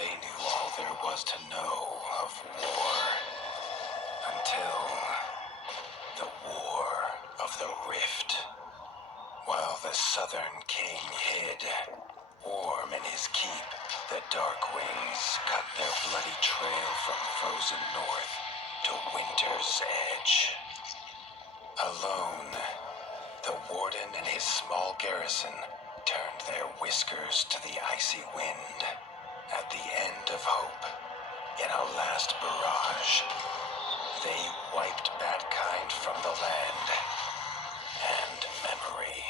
They knew all there was to know of war until the War of the Rift. While the Southern King hid, warm in his keep, the Darkwings cut their bloody trail from frozen north to winter's edge. Alone, the warden and his small garrison turned their whiskers to the icy wind. At the end of hope, in a last barrage, they wiped mankind from the land and memory.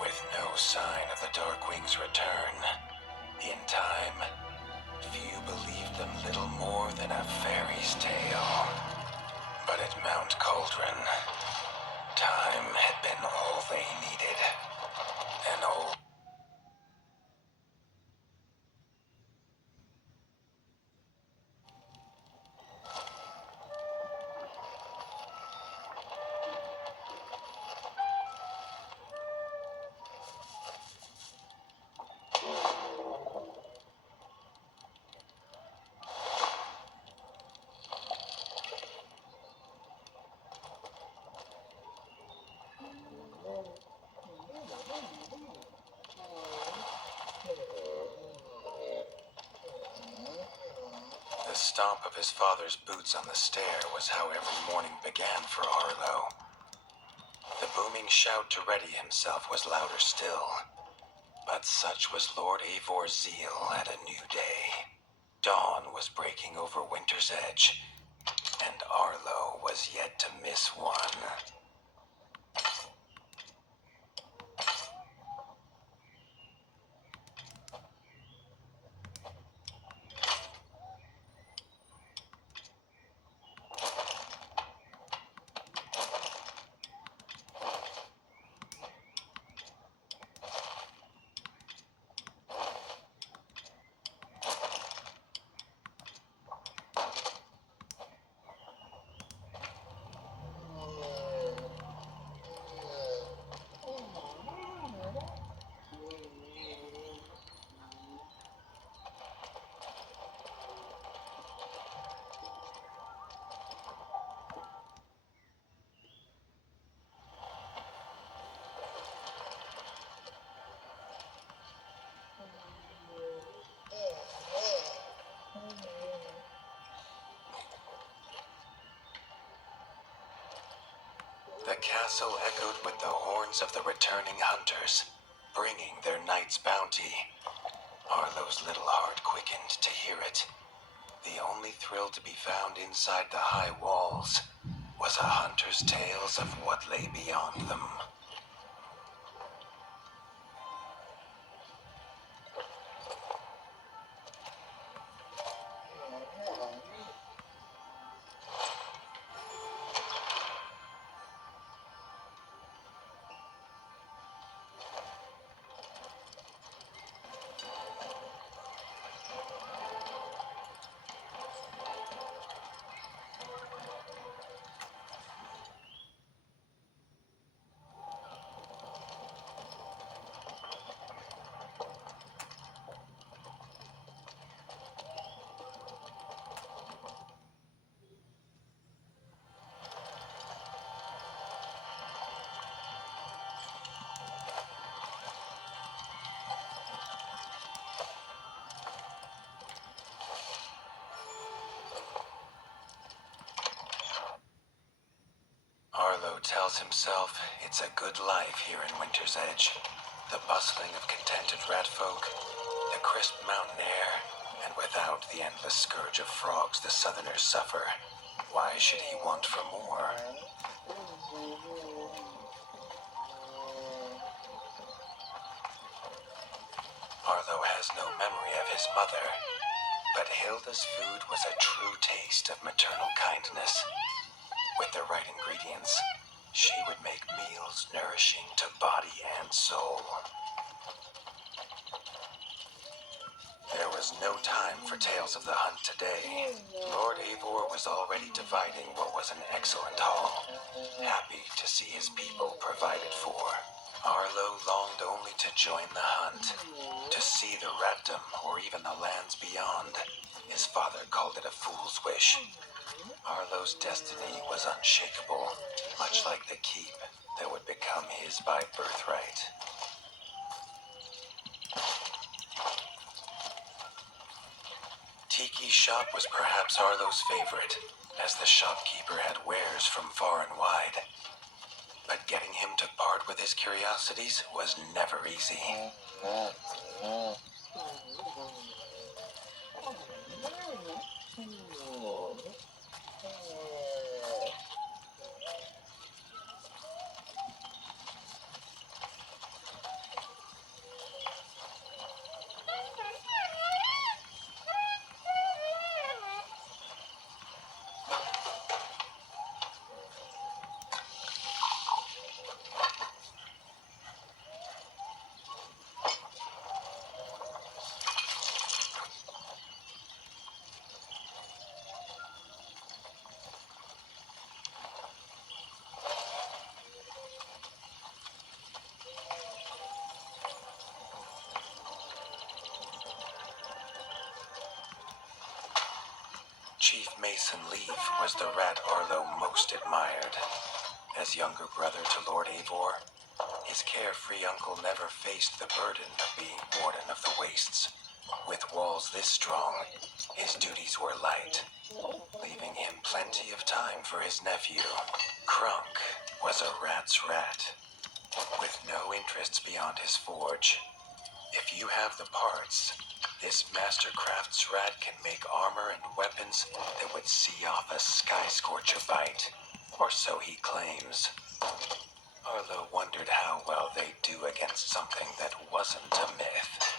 With no sign of the Darkwings' return, in time, few believed them little more than a fairy's tale. But at Mount Cauldron, time had been all they needed. An old The stomp of his father's boots on the stair was how every morning began for Arlo. The booming shout to ready himself was louder still, but such was Lord Eivor's zeal at a new day. Dawn was breaking over winter's edge, and Arlo was yet to miss one. The castle echoed with the horns of the returning hunters, bringing their night's bounty. Arlo's little heart quickened to hear it. The only thrill to be found inside the high walls was a hunter's tales of what lay beyond them. Arlo tells himself it's a good life here in Winter's Edge. The bustling of contented ratfolk, the crisp mountain air, and without the endless scourge of frogs the southerners suffer. Why should he want for more? Arlo has no memory of his mother, but Hilda's food was a true taste of maternal kindness. With the right ingredients, she would make meals nourishing to body and soul. There was no time for tales of the hunt today. Lord Eivor was already dividing what was an excellent haul, happy to see his people provided for. Arlo longed only to join the hunt, to see the ratdom or even the lands beyond. His father called it a fool's wish. Arlo's destiny was unshakable, much like the keep that would become his by birthright. Tiki's shop was perhaps Arlo's favorite, as the shopkeeper had wares from far and wide. But getting him to part with his curiosities was never easy. Chief Mason Leaf was the rat Arlo most admired. As younger brother to Lord Eivor, his carefree uncle never faced the burden of being warden of the wastes. With walls this strong, his duties were light, leaving him plenty of time for his nephew. Krunk was a rat's rat, with no interests beyond his forge. If you have the parts, this Mastercraft's rat can make armor and weapons that would see off a sky scorcher bite, or so he claims. Arlo wondered how well they'd do against something that wasn't a myth.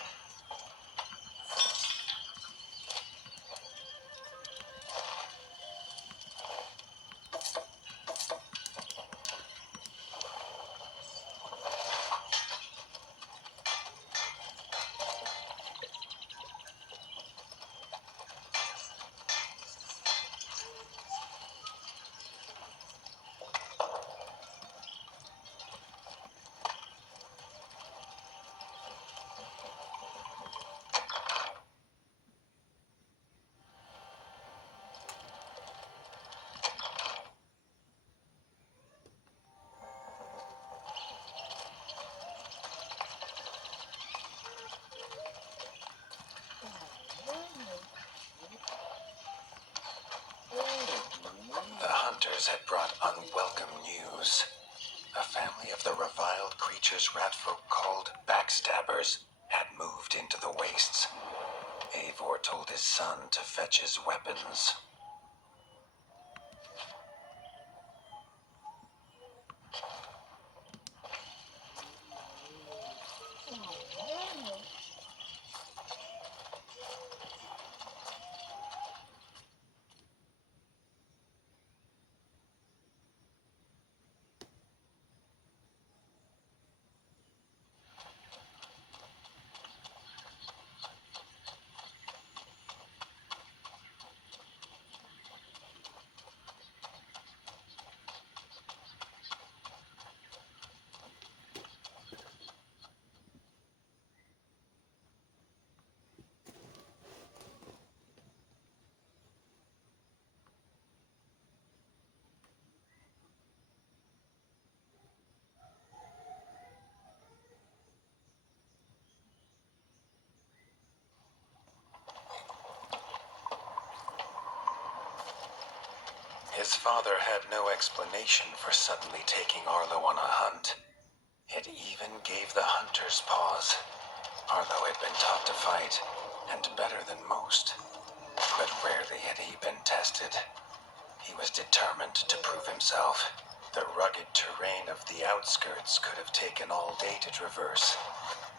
The hunters had brought unwelcome news. A family of the reviled creatures ratfolk called backstabbers had moved into the wastes. Eivor told his son to fetch his weapons. His father had no explanation for suddenly taking Arlo on a hunt. It even gave the hunters pause. Arlo had been taught to fight, and better than most. But rarely had he been tested. He was determined to prove himself. The rugged terrain of the outskirts could have taken all day to traverse,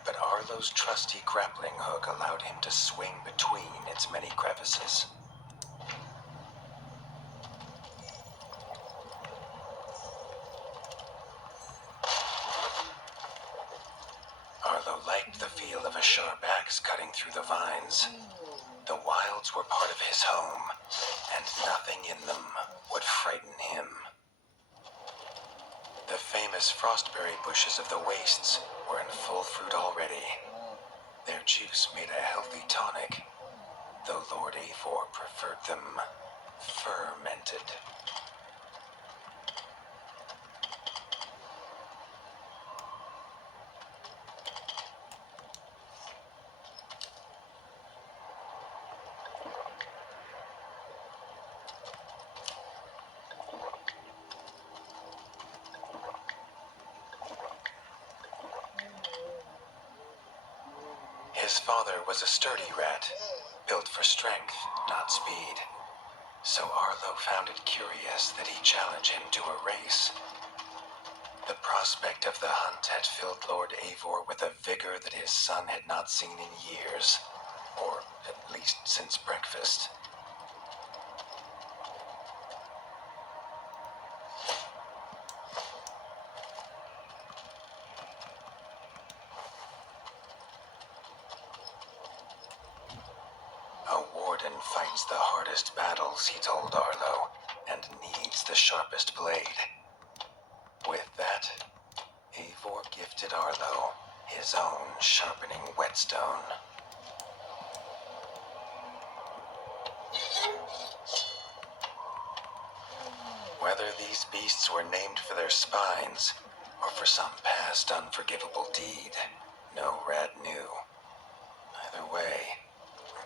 but Arlo's trusty grappling hook allowed him to swing between its many crevices. Arlo liked the feel of a sharp axe cutting through the vines. The wilds were part of his home, and nothing in them would frighten him. The famous enormous frostberry bushes of the wastes were in full fruit already. Their juice made a healthy tonic, though Lord Eivor preferred them fermented. His father was a sturdy rat, built for strength, not speed. So Arlo found it curious that he challenge him to a race. The prospect of the hunt had filled Lord Eivor with a vigor that his son had not seen in years, or at least since breakfast. A warden fights the hardest battles, he told Arlo, and needs the sharpest blade. With that, Eivor gifted Arlo his own sharpening whetstone. Whether these beasts were named for their spines, or for some past unforgivable deed, no rat knew. Either way,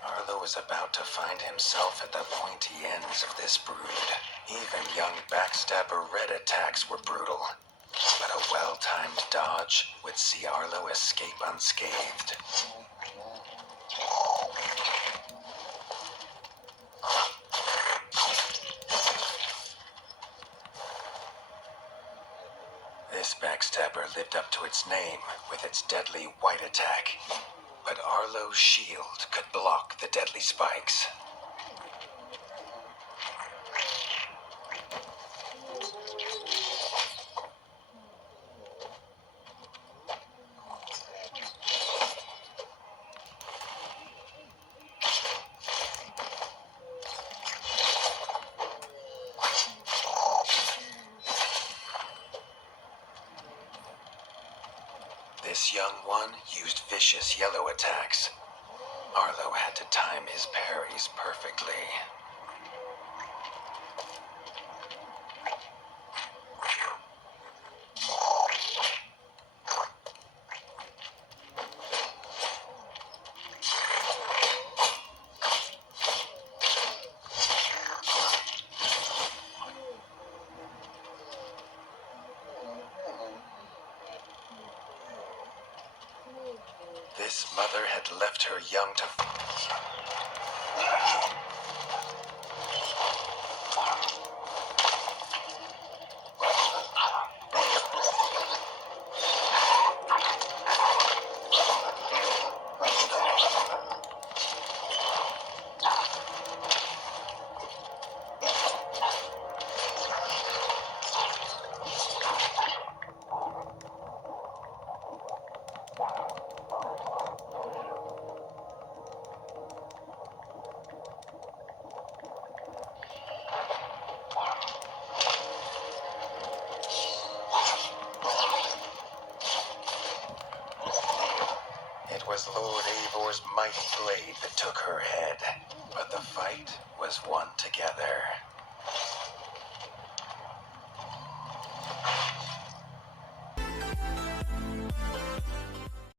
Arlo was about to find himself at the pointy ends of this brood. Even young backstabber red attacks were brutal, but a well-timed dodge would see Arlo escape unscathed. This backstabber lived up to its name with its deadly white attack, but Arlo's shield could block the deadly spikes. This young one used vicious yellow attacks. Arlo had to time his parries perfectly. This mother had left her young to... It was Lord Eivor's mighty blade that took her head, but the fight was won together.